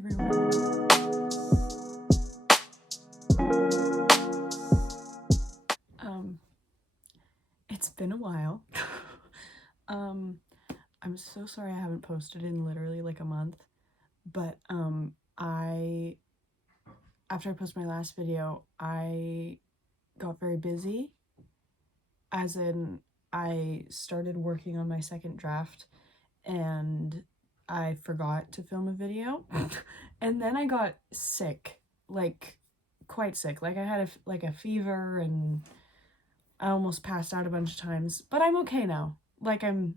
everyone. It's been a while. I'm so sorry I haven't posted in literally like a month, but after I posted my last video, I got very busy, as in I started working on my second draft and I forgot to film a video. And then I got sick, like quite sick. Like I had a fever and I almost passed out a bunch of times, but I'm okay now. Like I'm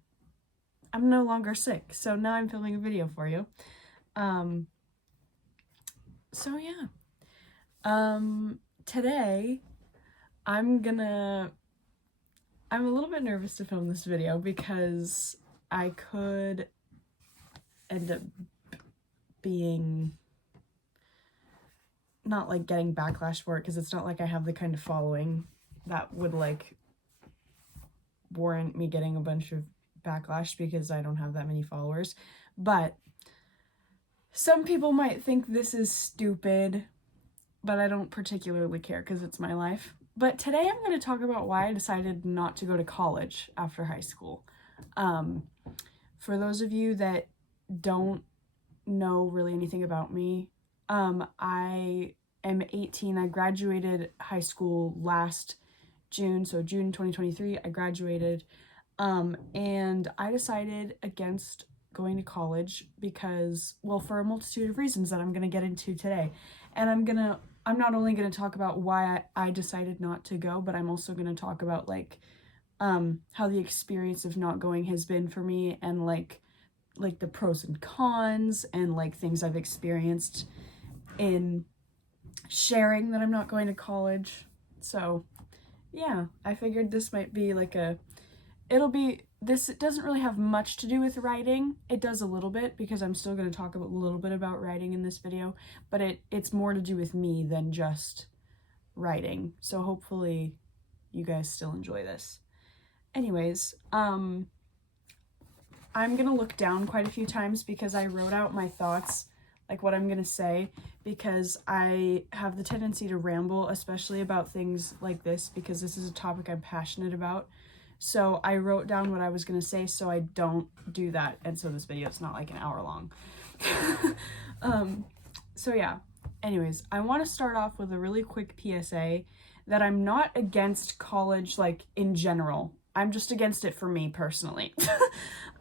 no longer sick. So now I'm filming a video for you. So yeah. Today I'm a little bit nervous to film this video because I could end up being not like getting backlash for it, because it's not like I have the kind of following that would like warrant me getting a bunch of backlash, because I don't have that many followers. But some people might think this is stupid, but I don't particularly care because it's my life. But today I'm going to talk about why I decided not to go to college after high school. For those of you that don't know really anything about me, I am 18. I graduated high school last June, so June 2023, I graduated, and I decided against going to college because, well, for a multitude of reasons that I'm going to get into today. And I'm not only going to talk about why I decided not to go, but I'm also going to talk about like how the experience of not going has been for me, and like the pros and cons, and like things I've experienced in sharing that I'm not going to college. So yeah, I figured this might be like it doesn't really have much to do with writing. It does a little bit, because I'm still going to talk a little bit about writing in this video, but it's more to do with me than just writing. So hopefully you guys still enjoy this. Anyways, I'm going to look down quite a few times because I wrote out my thoughts, like what I'm going to say, because I have the tendency to ramble, especially about things like this, because this is a topic I'm passionate about. So I wrote down what I was going to say so I don't do that, and so this video is not like an hour long. So yeah, anyways, I want to start off with a really quick PSA that I'm not against college like in general. I'm just against it for me personally.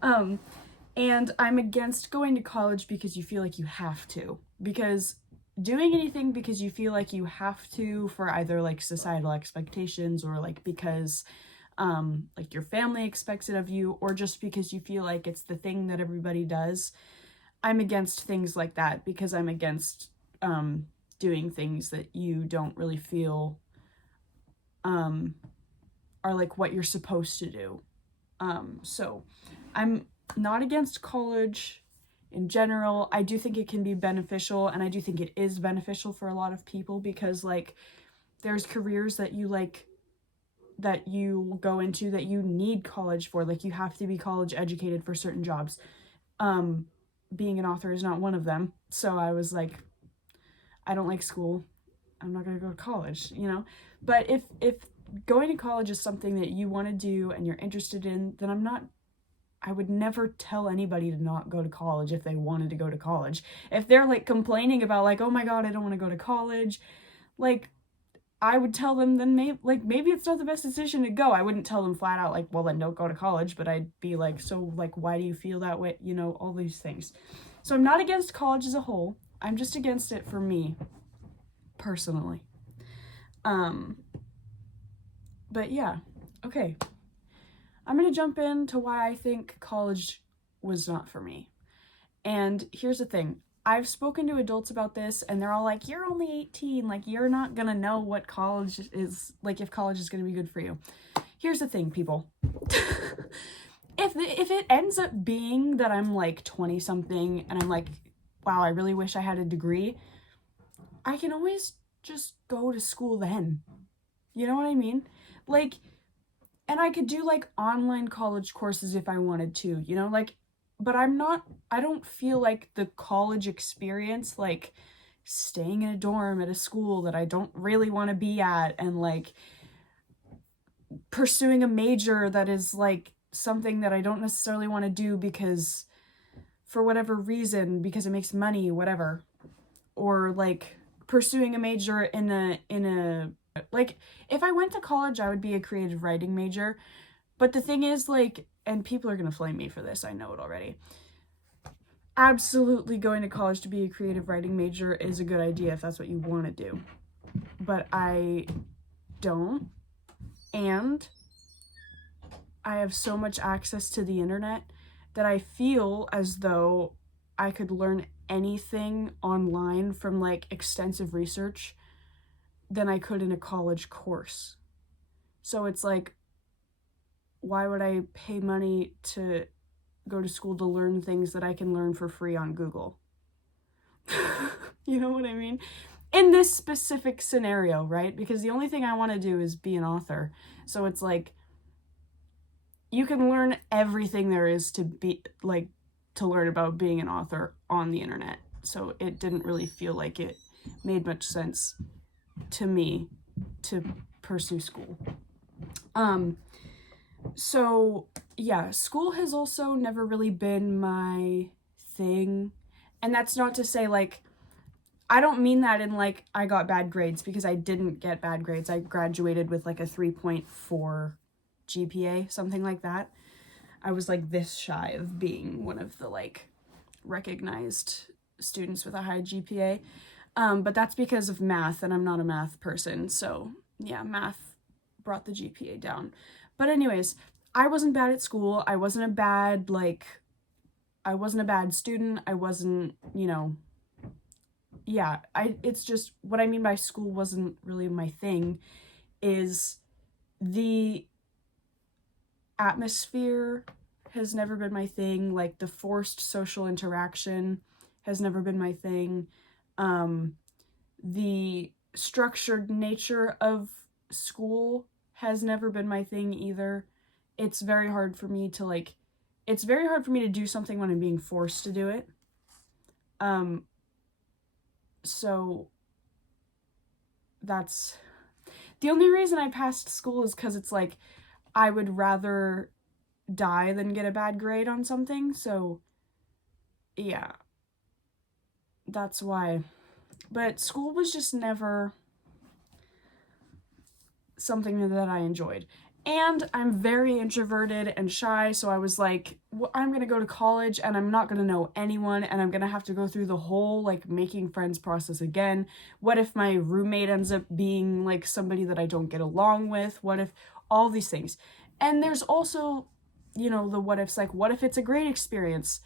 And I'm against going to college because you feel like you have to. Because doing anything because you feel like you have to for either like societal expectations, or like because like your family expects it of you, or just because you feel like it's the thing that everybody does, I'm against things like that, because I'm against doing things that you don't really feel are like what you're supposed to do. So I'm not against college in general. I do think it can be beneficial, and I do think it is beneficial for a lot of people, because like there's careers that you like that you go into that you need college for. Like you have to be college educated for certain jobs. Being an author is not one of them. So I was like, I don't like school, I'm not going to go to college, you know? But if going to college is something that you want to do and you're interested in, then I would never tell anybody to not go to college if they wanted to go to college. If they're like complaining about like, oh my God, I don't want to go to college, like I would tell them then maybe it's not the best decision to go. I wouldn't tell them flat out like, well then don't go to college, but I'd be like, so like why do you feel that way? You know, all these things. So I'm not against college as a whole. I'm just against it for me personally. But yeah, okay. I'm going to jump into why I think college was not for me. And here's the thing. I've spoken to adults about this, and they're all like, you're only 18, like you're not going to know what college is, like if college is going to be good for you. Here's the thing, people. If it ends up being that I'm like 20 something and I'm like, wow, I really wish I had a degree, I can always just go to school then. You know what I mean? Like, and I could do like online college courses if I wanted to, you know, like but I don't feel like the college experience, like staying in a dorm at a school that I don't really want to be at, and like pursuing a major that is like something that I don't necessarily want to do because for whatever reason, because it makes money, whatever, or like pursuing a major in a like, if I went to college, I would be a creative writing major. But the thing is, like, and people are gonna flame me for this, I know it already. Absolutely, going to college to be a creative writing major is a good idea if that's what you want to do. But I don't, and I have so much access to the internet that I feel as though I could learn anything online from like extensive research than I could in a college course. So it's like, why would I pay money to go to school to learn things that I can learn for free on Google? You know what I mean? In this specific scenario, right? Because the only thing I want to do is be an author. So it's like, you can learn everything there is to be like to learn about being an author on the internet. So it didn't really feel like it made much sense to me to pursue school. So yeah, school has also never really been my thing. And that's not to say like, I don't mean that in like I got bad grades, because I didn't get bad grades. I graduated with like a 3.4 GPA, something like that. I was like this shy of being one of the like recognized students with a high GPA. But that's because of math, and I'm not a math person. So yeah, math brought the GPA down. But anyways, I wasn't bad at school. I wasn't a bad student. I wasn't, yeah, it's just what I mean by school wasn't really my thing is the atmosphere has never been my thing. Like the forced social interaction has never been my thing. The structured nature of school has never been my thing either. It's very hard for me to do something when I'm being forced to do it. So that's the only reason I passed school, is because it's like I would rather die than get a bad grade on something. So yeah, that's why. But school was just never something that I enjoyed. And I'm very introverted and shy, so I was like, well, I'm going to go to college and I'm not going to know anyone, and I'm going to have to go through the whole like making friends process again. What if my roommate ends up being like somebody that I don't get along with? What if all these things? And there's also, the what ifs, like what if it's a great experience?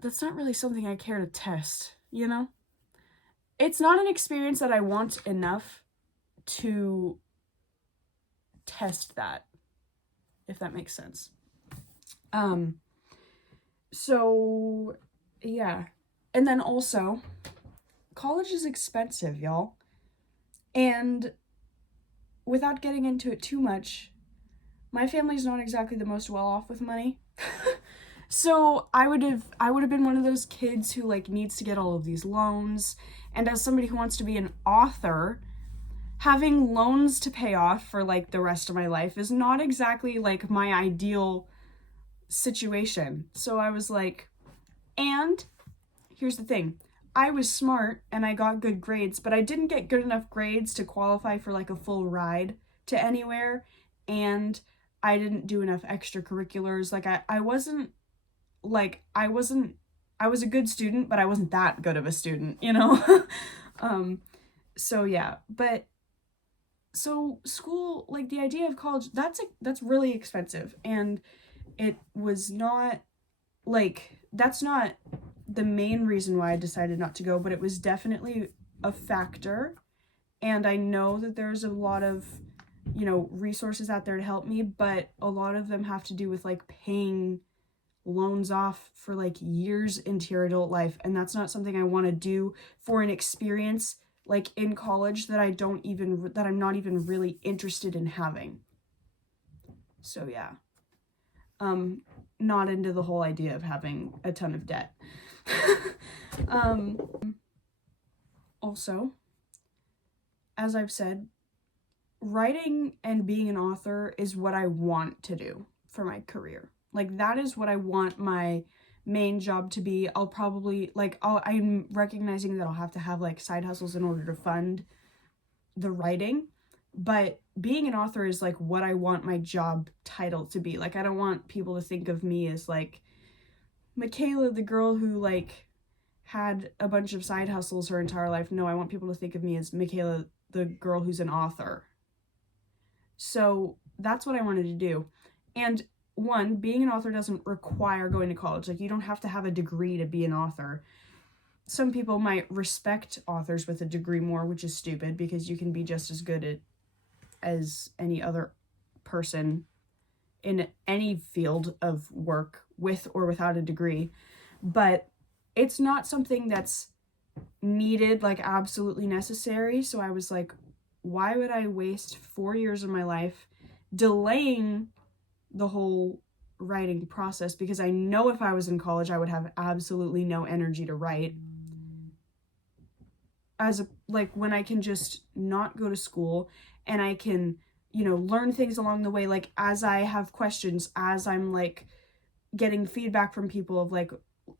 That's not really something I care to test, It's not an experience that I want enough to test that, if that makes sense. So yeah. And then also, college is expensive, y'all. And without getting into it too much, my family's not exactly the most well off with money. So I would have been one of those kids who like needs to get all of these loans. And as somebody who wants to be an author, having loans to pay off for like the rest of my life is not exactly like my ideal situation. So I was like, and here's the thing. I was smart and I got good grades, but I didn't get good enough grades to qualify for like a full ride to anywhere. And I didn't do enough extracurriculars. Like I was a good student, but I wasn't that good of a student, So yeah, but so school, like the idea of college, that's really expensive, and it was not like, that's not the main reason why I decided not to go, but it was definitely a factor. And I know that there's a lot of, resources out there to help me, but a lot of them have to do with like paying loans off for like years into your adult life, and that's not something I want to do for an experience like in college that I'm not even really interested in having. So yeah. not into the whole idea of having a ton of debt. Also, as I've said, writing and being an author is what I want to do for my career. Like, that is what I want my main job to be. I'll probably, like, I'm recognizing that I'll have to have, like, side hustles in order to fund the writing, but being an author is, like, what I want my job title to be. Like, I don't want people to think of me as, like, Michaela, the girl who, like, had a bunch of side hustles her entire life. No, I want people to think of me as Michaela, the girl who's an author. So that's what I wanted to do. And one, being an author doesn't require going to college. Like, you don't have to have a degree to be an author. Some people might respect authors with a degree more, which is stupid, because you can be just as good at as any other person in any field of work with or without a degree. But it's not something that's needed, like absolutely necessary. So I was like, why would I waste 4 years of my life delaying the whole writing process? Because I know if I was in college, I would have absolutely no energy to write. When I can just not go to school and I can, learn things along the way, like as I have questions, as I'm like getting feedback from people of like,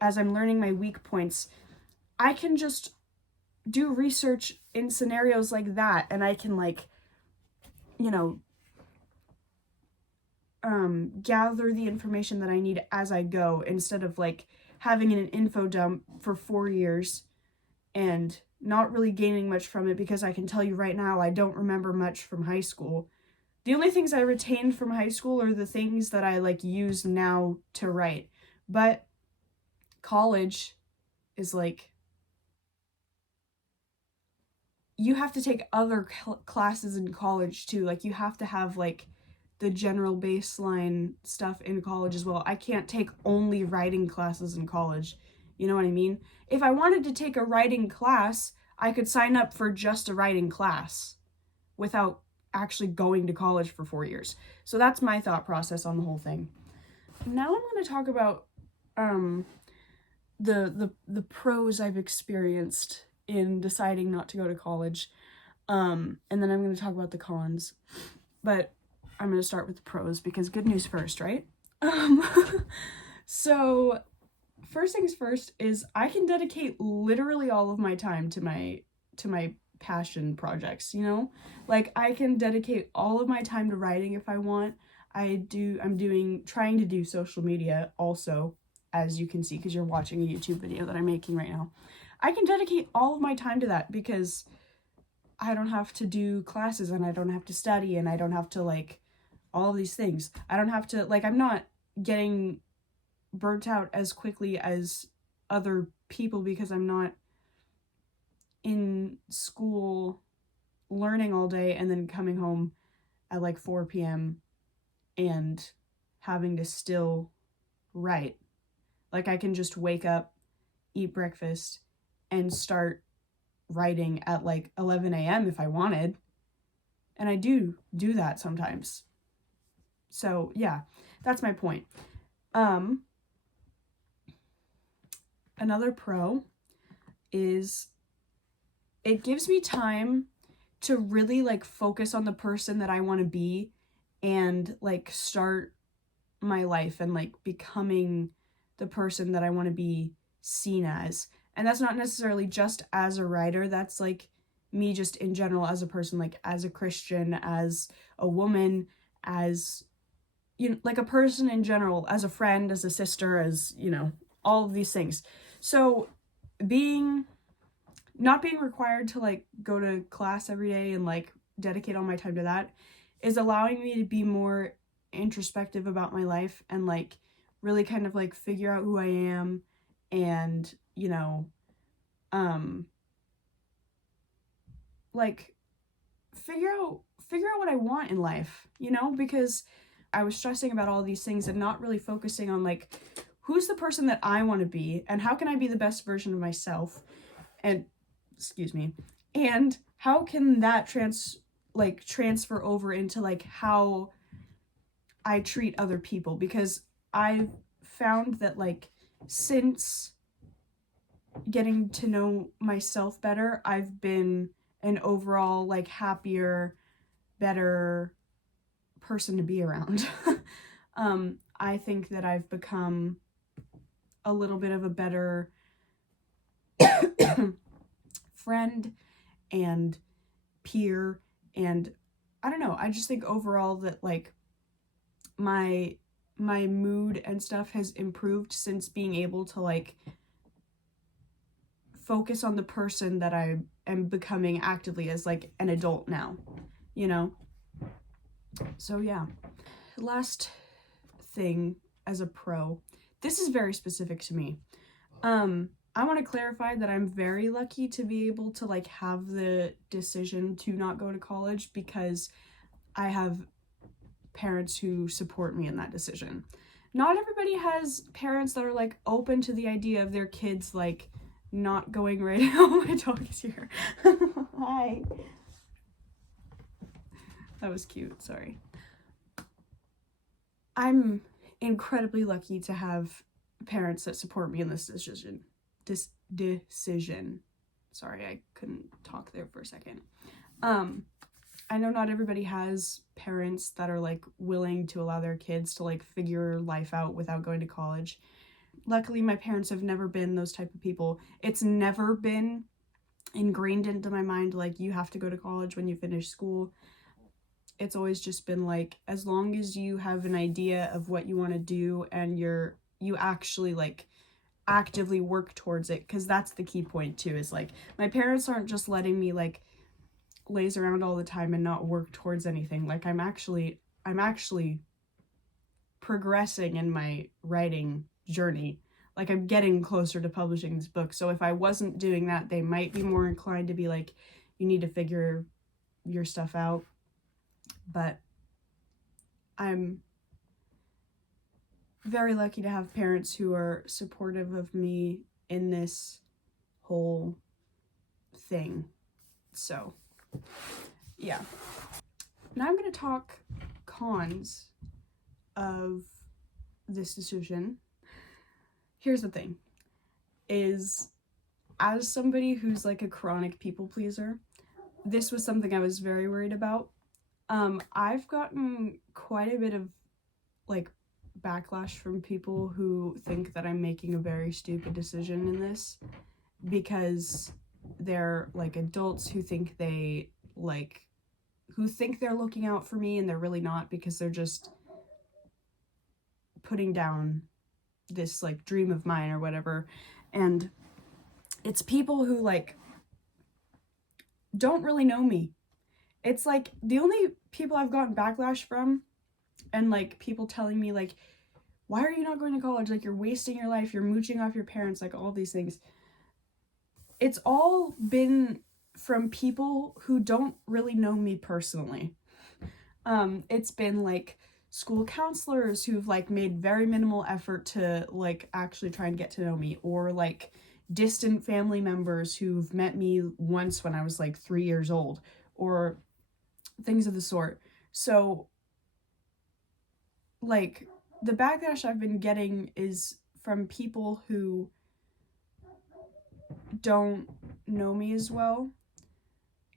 as I'm learning my weak points, I can just do research in scenarios like that, and I can gather the information that I need as I go, instead of like having an info dump for 4 years and not really gaining much from it, because I can tell you right now, I don't remember much from high school. The only things I retained from high school are the things that I like use now to write. But college is like, you have to take other classes in college too. Like, you have to have like the general baseline stuff in college as well. I can't take only writing classes in college. You know what I mean? If I wanted to take a writing class, I could sign up for just a writing class without actually going to college for 4 years. So that's my thought process on the whole thing. Now I'm going to talk about the pros I've experienced in deciding not to go to college. And then I'm going to talk about the cons. But I'm going to start with the pros, because good news first, right? So first things first is I can dedicate literally all of my time to my passion projects, Like, I can dedicate all of my time to writing if I want. I'm trying to do social media also, as you can see, because you're watching a YouTube video that I'm making right now. I can dedicate all of my time to that because I don't have to do classes, and I don't have to study, and I don't have to like all of these things. I don't have to, like, I'm not getting burnt out as quickly as other people because I'm not in school learning all day and then coming home at like 4 p.m. and having to still write. Like, I can just wake up, eat breakfast, and start writing at like 11 a.m. if I wanted. And I do that sometimes. So yeah, that's my point. Another pro is it gives me time to really like focus on the person that I want to be, and like start my life and like becoming the person that I want to be seen as. And that's not necessarily just as a writer, that's like me just in general as a person, like as a Christian, as a woman, as, like a person in general, as a friend, as a sister, as, all of these things. So not being required to like go to class every day and like dedicate all my time to that is allowing me to be more introspective about my life and like really kind of like figure out who I am, and like figure out what I want in life, because I was stressing about all these things and not really focusing on like, who's the person that I want to be, and how can I be the best version of myself, and and how can that transfer over into like how I treat other people, because I'm found that, like, since getting to know myself better, I've been an overall, like, happier, better person to be around. I think that I've become a little bit of a better friend and peer, and I don't know, I just think overall that, like, my mood and stuff has improved since being able to, like, focus on the person that I am becoming actively as, like, an adult now, you know? So yeah. Last thing as a pro, this is very specific to me. I want to clarify that I'm very lucky to be able to, like, have the decision to not go to college because I have parents who support me in that decision. Not everybody has parents that are, like, open to the idea of their kids, like, not going right. Oh, my dog is here. Hi. That was cute, sorry. I'm incredibly lucky to have parents that support me in this decision. Sorry, I couldn't talk there for a second. I know not everybody has parents that are, like, willing to allow their kids to, like, figure life out without going to college. Luckily, my parents have never been those type of people. It's never been ingrained into my mind, like, you have to go to college when you finish school. It's always just been, like, as long as you have an idea of what you want to do and you actually, like, actively work towards it, because that's the key point too, is, like, my parents aren't just letting me, like, laze around all the time and not work towards anything. Like, I'm actually progressing in my writing journey. Like, I'm getting closer to publishing this book. So if I wasn't doing that, they might be more inclined to be like, you need to figure your stuff out. But I'm very lucky to have parents who are supportive of me in this whole thing. So, yeah. Now I'm going to talk cons of this decision. Here's the thing, is as somebody who's, like, a chronic people pleaser, this was something I was very worried about. I've gotten quite a bit of, like, backlash from people who think that I'm making a very stupid decision in this, because they're, like, adults who think they're looking out for me, and they're really not, because they're just putting down this, like, dream of mine or whatever. And it's people who, like, don't really know me. It's, like, the only people I've gotten backlash from, and, like, people telling me, like, why are you not going to college? Like, you're wasting your life, you're mooching off your parents, like, all these things. It's all been from people who don't really know me personally. It's been, like, school counselors who've, like, made very minimal effort to, like, actually try and get to know me, or, like, distant family members who've met me once when I was, like, 3 years old, or things of the sort. So, like, the backlash I've been getting is from people who don't know me as well.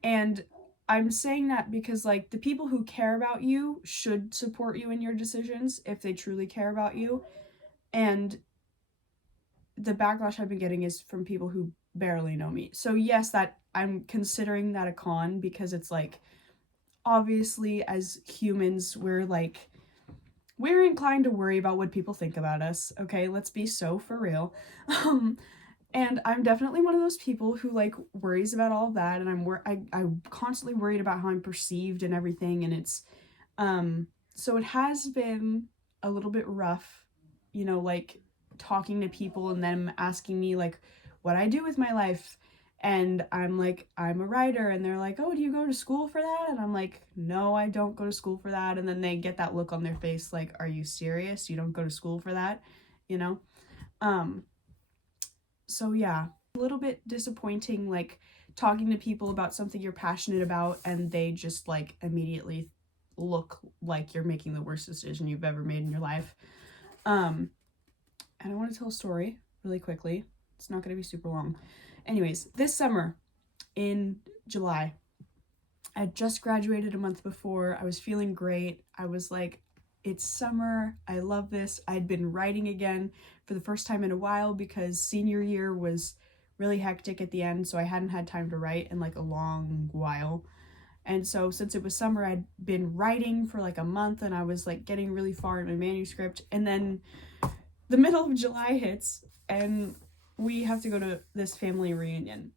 And I'm saying that because, like, the people who care about you should support you in your decisions if they truly care about you. And the backlash I've been getting is from people who barely know me. So yes, that I'm considering that a con, because it's, like, obviously as humans, we're inclined to worry about what people think about us. Okay, let's be so for real. And I'm definitely one of those people who, like, worries about all of that, and I'm constantly worried about how I'm perceived and everything, and it's so it has been a little bit rough, you know, like, talking to people and them asking me, like, what I do with my life, and I'm like, I'm a writer, and they're like, oh, do you go to school for that? And I'm like, no, I don't go to school for that. And then they get that look on their face, like, are you serious? You don't go to school for that, you know? So yeah, a little bit disappointing, like, talking to people about something you're passionate about and they just, like, immediately look like you're making the worst decision you've ever made in your life. And I want to tell a story really quickly. It's not going to be super long. Anyways, this summer in July, I had just graduated a month before. I was feeling great. I was like, it's summer. I love this. I'd been writing again for the first time in a while because senior year was really hectic at the end, so I hadn't had time to write in like a long while. And so since it was summer, I'd been writing for like a month and I was like getting really far in my manuscript. And then the middle of July hits and we have to go to this family reunion.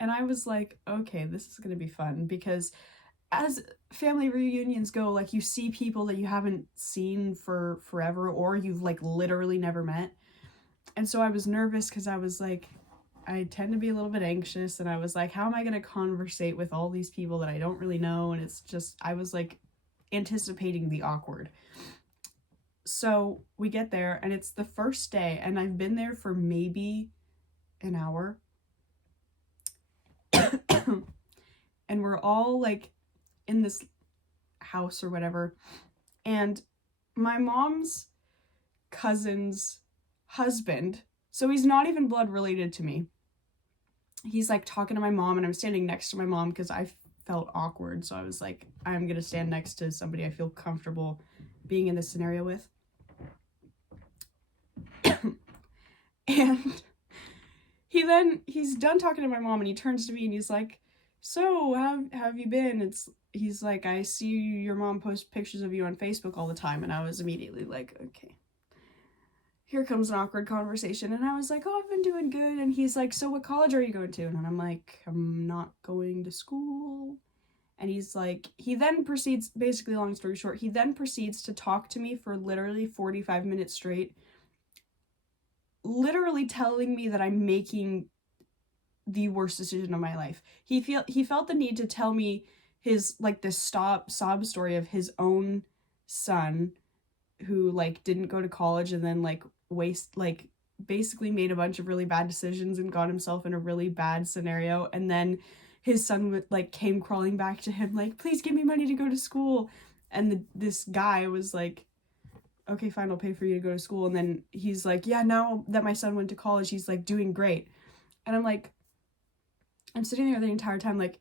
And I was like, okay, this is going to be fun because as family reunions go, like you see people that you haven't seen for forever or you've like literally never met. And so I was nervous because I was like, I tend to be a little bit anxious and I was like, how am I going to conversate with all these people that I don't really know? And it's just, I was like anticipating the awkward. So we get there and it's the first day and I've been there for maybe an hour. And we're all like in this house or whatever. And my mom's cousin's husband, so he's not even blood related to me. He's like talking to my mom and I'm standing next to my mom because I felt awkward. So I was like, I'm going to stand next to somebody I feel comfortable being in this scenario with. And he's done talking to my mom and he turns to me and he's like, so how have you been? He's like, I see your mom post pictures of you on Facebook all the time. And I was immediately like, okay, here comes an awkward conversation. And I was like, oh, I've been doing good. And he's like, so what college are you going to? And I'm like, I'm not going to school. And he's like, he then proceeds, basically long story short, he then proceeds to talk to me for literally 45 minutes straight, literally telling me that I'm making the worst decision of my life. He felt the need to tell me his like this sob story of his own son who like didn't go to college and then like basically made a bunch of really bad decisions and got himself in a really bad scenario, and then his son like came crawling back to him like, please give me money to go to school. And this guy was like, okay, fine, I'll pay for you to go to school. And then he's like, yeah, now that my son went to college, he's like doing great. And I'm like, I'm sitting there the entire time like,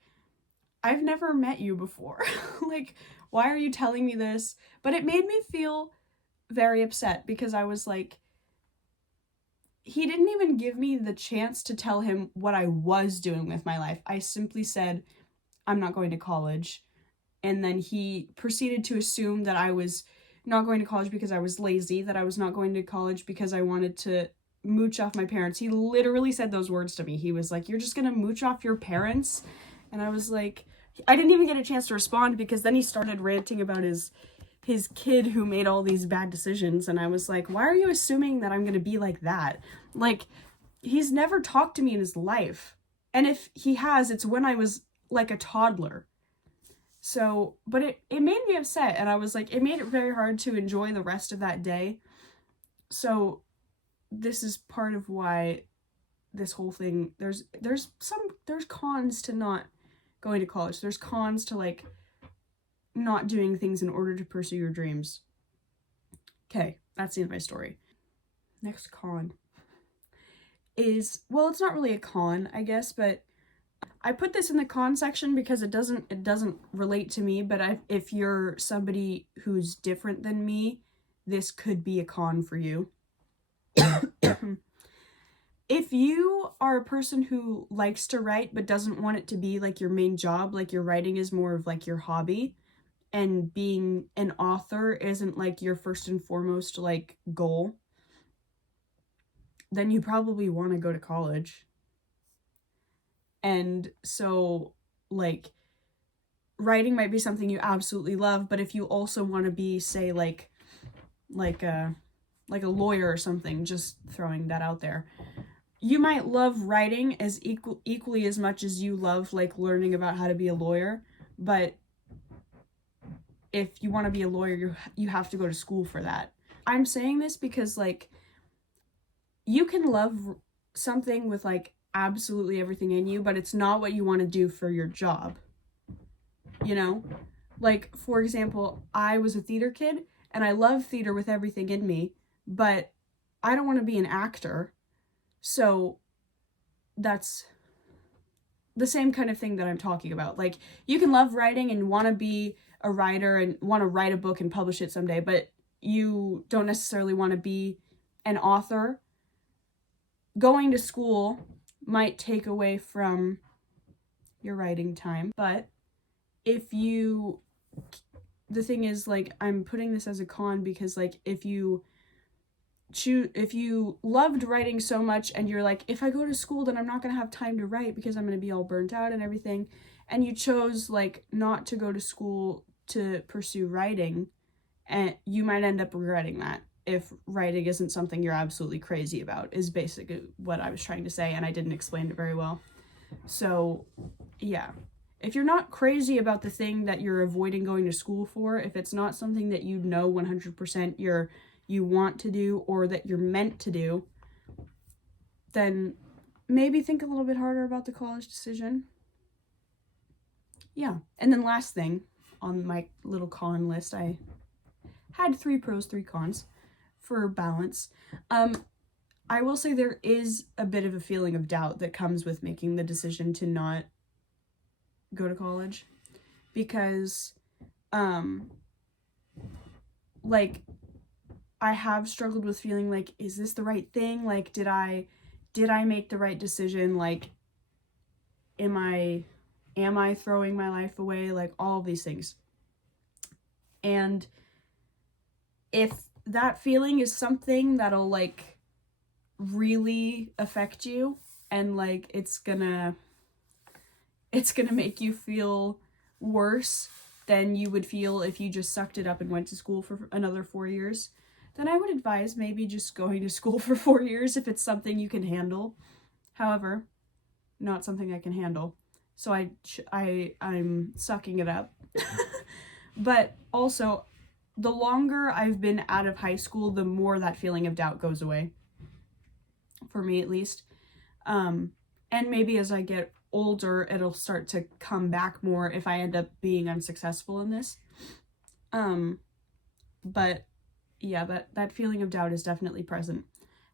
I've never met you before. Like, why are you telling me this? But it made me feel very upset because I was like, he didn't even give me the chance to tell him what I was doing with my life. I simply said, I'm not going to college. And then he proceeded to assume that I was not going to college because I was lazy, that I was not going to college because I wanted to mooch off my parents. He literally said those words to me. He was like, you're just going to mooch off your parents? And I was like, I didn't even get a chance to respond because then he started ranting about his kid who made all these bad decisions. And I was like, why are you assuming that I'm going to be like that? Like, he's never talked to me in his life. And if he has, it's when I was like a toddler. So, but it made me upset. And I was like, it made it very hard to enjoy the rest of that day. So this is part of why this whole thing, there's cons to not going to college. There's cons to like not doing things in order to pursue your dreams. Okay, that's the end of my story. Next con is, well, it's not really a con, I guess, but I put this in the con section because it doesn't relate to me, but if you're somebody who's different than me, this could be a con for you. If you are a person who likes to write but doesn't want it to be like your main job, like your writing is more of like your hobby, and being an author isn't like your first and foremost like goal, then you probably want to go to college. And so like writing might be something you absolutely love, but if you also want to be, say, like a lawyer or something, just throwing that out there, you might love writing as equally as much as you love like learning about how to be a lawyer. But if you want to be a lawyer, you have to go to school for that. I'm saying this because like you can love something with like absolutely everything in you, but it's not what you want to do for your job. You know? Like, for example, I was a theater kid and I love theater with everything in me, but I don't want to be an actor. So that's the same kind of thing that I'm talking about. Like, you can love writing and want to be a writer and want to write a book and publish it someday, but you don't necessarily want to be an author. Going to school might take away from your writing time, but if you, the thing is, like, I'm putting this as a con because, like, if you loved writing so much and you're like, if I go to school, then I'm not going to have time to write because I'm going to be all burnt out and everything, and you chose, like, not to go to school to pursue writing, and you might end up regretting that if writing isn't something you're absolutely crazy about, is basically what I was trying to say, and I didn't explain it very well. So, yeah. If you're not crazy about the thing that you're avoiding going to school for, if it's not something that you know 100% you want to do or that you're meant to do, then maybe think a little bit harder about the college decision. Yeah. And then last thing on my little con list, I had 3 pros, 3 cons for balance. I will say there is a bit of a feeling of doubt that comes with making the decision to not go to college, because like, I have struggled with feeling like, is this the right thing? Like, did I make the right decision? Like, am I throwing my life away? Like, all of these things. And if that feeling is something that'll, like, really affect you, and, like, it's gonna make you feel worse than you would feel if you just sucked it up and went to school for another 4 years, then I would advise maybe just going to school for 4 years if it's something you can handle. However, not something I can handle, so I'm sucking it up. But also, the longer I've been out of high school, the more that feeling of doubt goes away. For me, at least. And maybe as I get older, it'll start to come back more if I end up being unsuccessful in this. But yeah, that feeling of doubt is definitely present.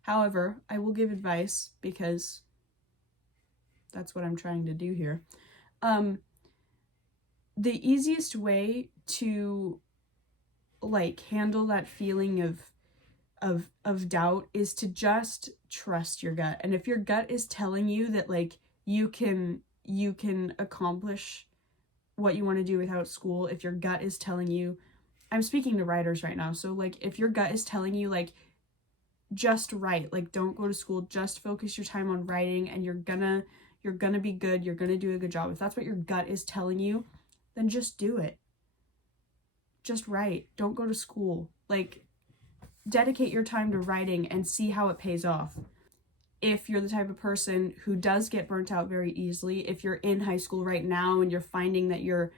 However, I will give advice because that's what I'm trying to do here. The easiest way to, like, handle that feeling of doubt is to just trust your gut. And if your gut is telling you that, like, you can accomplish what you want to do without school, if your gut is telling you, I'm speaking to writers right now, so, like, if your gut is telling you, like, just write, like, don't go to school, just focus your time on writing, and you're gonna be good, you're gonna do a good job, if that's what your gut is telling you, then just do it. Just write. Don't go to school. Like, dedicate your time to writing and see how it pays off. If you're the type of person who does get burnt out very easily, if you're in high school right now and you're finding that you're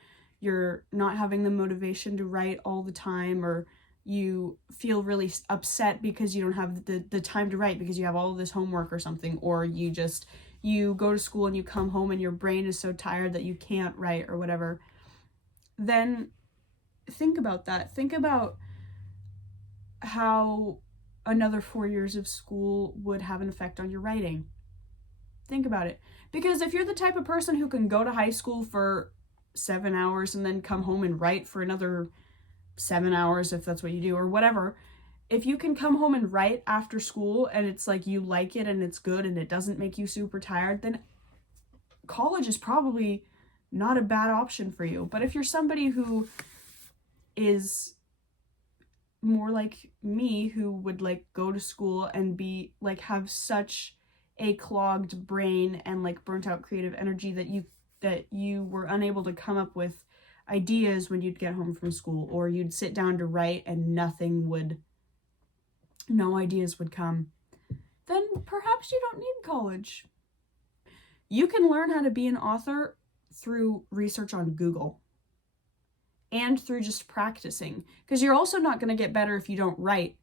not having the motivation to write all the time, or you feel really upset because you don't have the time to write because you have all of this homework or something, or you go to school and you come home and your brain is so tired that you can't write or whatever, then think about that. Think about how another 4 years of school would have an effect on your writing. Think about it. Because if you're the type of person who can go to high school for 7 hours and then come home and write for another 7 hours, if that's what you do, or whatever, if you can come home and write after school and it's like you like it and it's good and it doesn't make you super tired, then college is probably not a bad option for you. But if you're somebody who is more like me, who would, like, go to school and be, like, have such a clogged brain and, like, burnt out creative energy that you were unable to come up with ideas when you'd get home from school, or you'd sit down to write and no ideas would come, then perhaps you don't need college. You can learn how to be an author through research on Google and through just practicing, because you're also not going to get better if you don't write.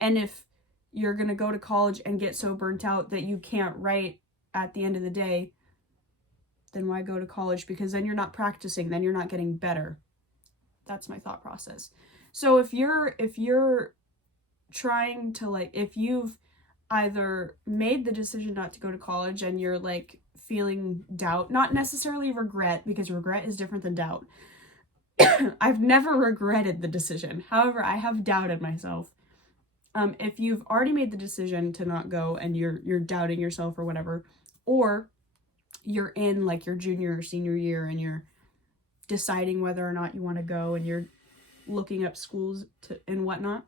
And if you're going to go to college and get so burnt out that you can't write at the end of the day, then why go to college? Because then you're not practicing, then you're not getting better. That's my thought process. So if you're trying to, like, if you've either made the decision not to go to college and you're like feeling doubt, not necessarily regret, because regret is different than doubt. I've never regretted the decision. However, I have doubted myself. If you've already made the decision to not go and you're doubting yourself or whatever, or you're in like your junior or senior year and you're deciding whether or not you want to go and you're looking up schools and whatnot,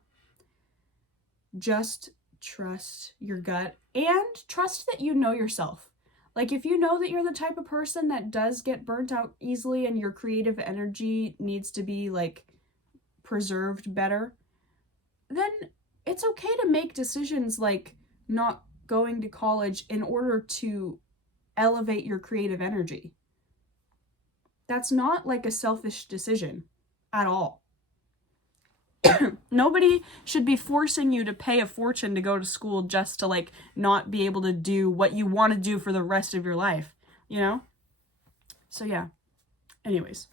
just trust your gut and trust that you know yourself. Like, if you know that you're the type of person that does get burnt out easily and your creative energy needs to be like preserved better, then it's okay to make decisions like not going to college in order to elevate your creative energy. That's not like a selfish decision at all. Nobody should be forcing you to pay a fortune to go to school just to like not be able to do what you want to do for the rest of your life, you know? So yeah. Anyways,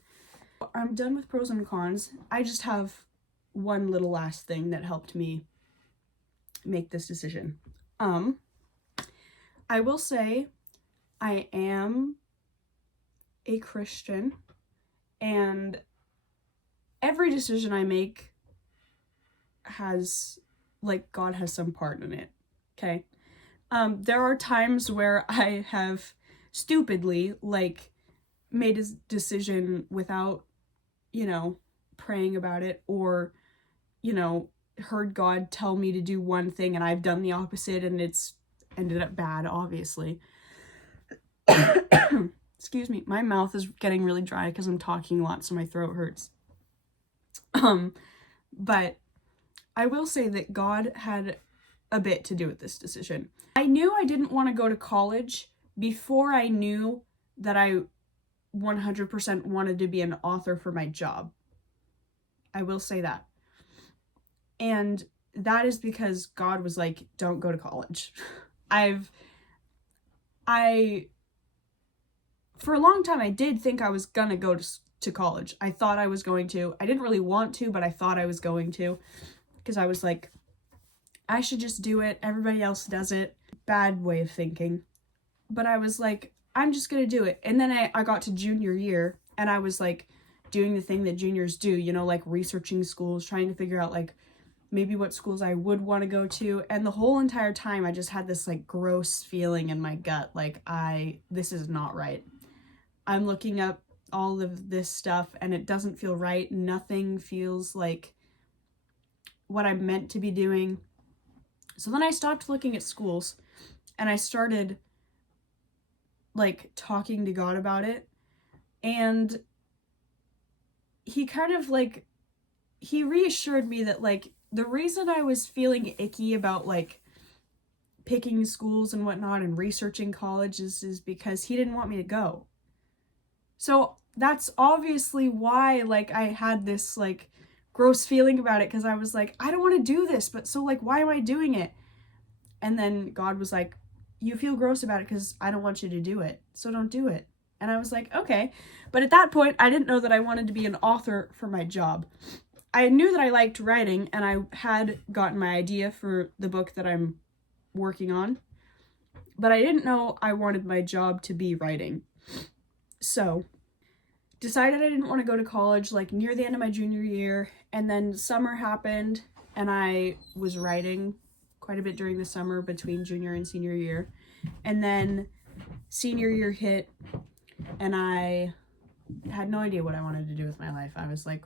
I'm done with pros and cons. I just have one little last thing that helped me make this decision. I will say I am a Christian, and every decision I make has, like, God has some part in it, okay? There are times where I have stupidly, like, made a decision without, you know, praying about it, or, you know, heard God tell me to do one thing and I've done the opposite and it's ended up bad, obviously. Excuse me, my mouth is getting really dry because I'm talking a lot, so my throat hurts. But I will say that God had a bit to do with this decision. I knew I didn't want to go to college before I knew that I 100% wanted to be an author for my job. I will say that. And that is because God was like, don't go to college. For a long time, I did think I was gonna go to college. I thought I was going to. I didn't really want to, but I thought I was going to. Because I was like, I should just do it. Everybody else does it. Bad way of thinking. But I was like, I'm just gonna do it. And then I got to junior year, and I was like doing the thing that juniors do, you know, like researching schools, trying to figure out like maybe what schools I would want to go to. And the whole entire time I just had this like gross feeling in my gut, like this is not right. I'm looking up all of this stuff and it doesn't feel right. Nothing feels like what I'm meant to be doing. So then I stopped looking at schools and I started like talking to God about it. And he kind of like, he reassured me that like the reason I was feeling icky about like picking schools and whatnot and researching colleges is because he didn't want me to go. So that's obviously why like I had this like gross feeling about it, because I was like, I don't want to do this, but so like why am I doing it? And then God was like, you feel gross about it because I don't want you to do it, so don't do it. And I was like, okay. But at that point, I didn't know that I wanted to be an author for my job. I knew that I liked writing, and I had gotten my idea for the book that I'm working on, but I didn't know I wanted my job to be writing. So, decided I didn't want to go to college like near the end of my junior year, and then summer happened, and I was writing quite a bit during the summer between junior and senior year. And then senior year hit, and I had no idea what I wanted to do with my life. I was like,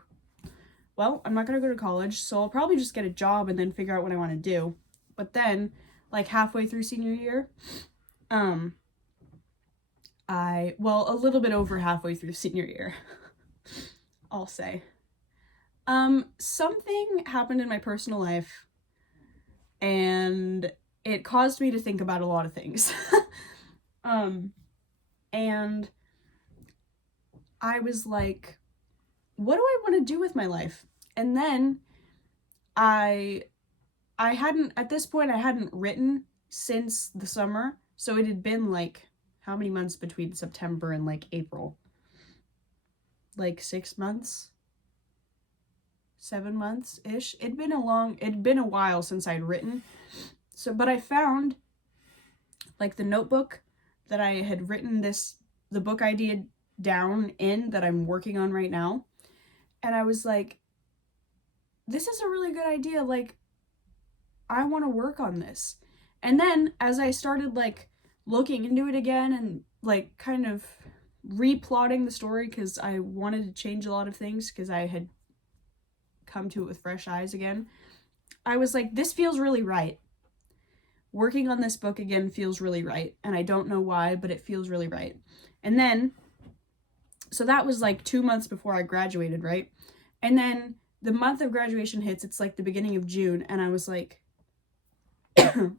well, I'm not going to go to college, so I'll probably just get a job and then figure out what I want to do. But then, like halfway through senior year, a little bit over halfway through senior year, I'll say, something happened in my personal life, and it caused me to think about a lot of things. And I was like, what do I want to do with my life? And then I hadn't, at this point, I hadn't written since the summer. So it had been like, how many months between September and like April? Like 6 months? 7 months ish. It'd been a while since I'd written. So, but I found like the notebook that I had written the book idea down in that I'm working on right now. And I was like, this is a really good idea. Like, I want to work on this. And then as I started like looking into it again and like kind of replotting the story, because I wanted to change a lot of things because I had come to it with fresh eyes again, I was like, this feels really right. Working on this book again feels really right. And I don't know why, but it feels really right. And then, so that was like 2 months before I graduated, right? And then the month of graduation hits, it's like the beginning of June, and I was like,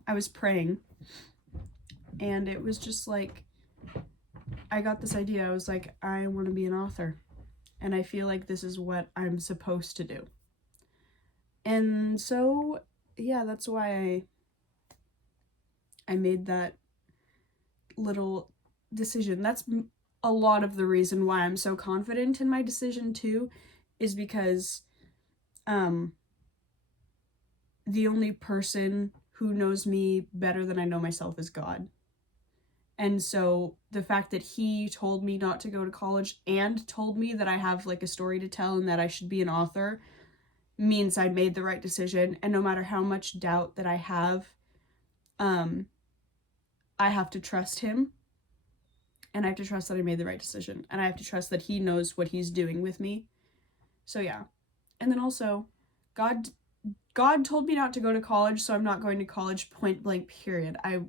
I was praying, and it was just like, I got this idea. I was like, I want to be an author, and I feel like this is what I'm supposed to do. And so, yeah, that's why I made that little decision. That's a lot of the reason why I'm so confident in my decision too, is because the only person who knows me better than I know myself is God. And so the fact that he told me not to go to college and told me that I have like a story to tell and that I should be an author means I made the right decision. And no matter how much doubt that I have to trust him, and I have to trust that I made the right decision, and I have to trust that he knows what he's doing with me. So yeah. And then also, God told me not to go to college, so I'm not going to college, point blank, period. It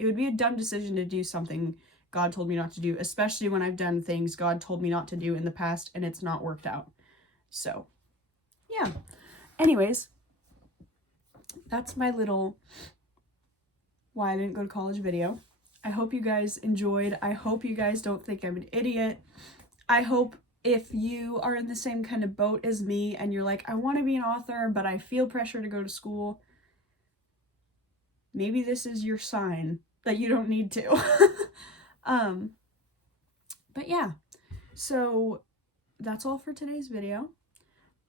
would be a dumb decision to do something God told me not to do, especially when I've done things God told me not to do in the past and it's not worked out. So, yeah. Anyways, that's my little why I didn't go to college video. I hope you guys enjoyed. I hope you guys don't think I'm an idiot. I hope if you are in the same kind of boat as me and you're like, I want to be an author, but I feel pressure to go to school, maybe this is your sign that you don't need to. But yeah, so that's all for today's video.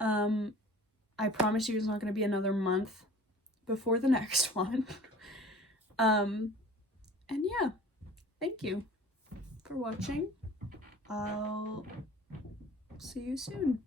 I promise you it's not going to be another month before the next one. And yeah, thank you for watching. I'll see you soon.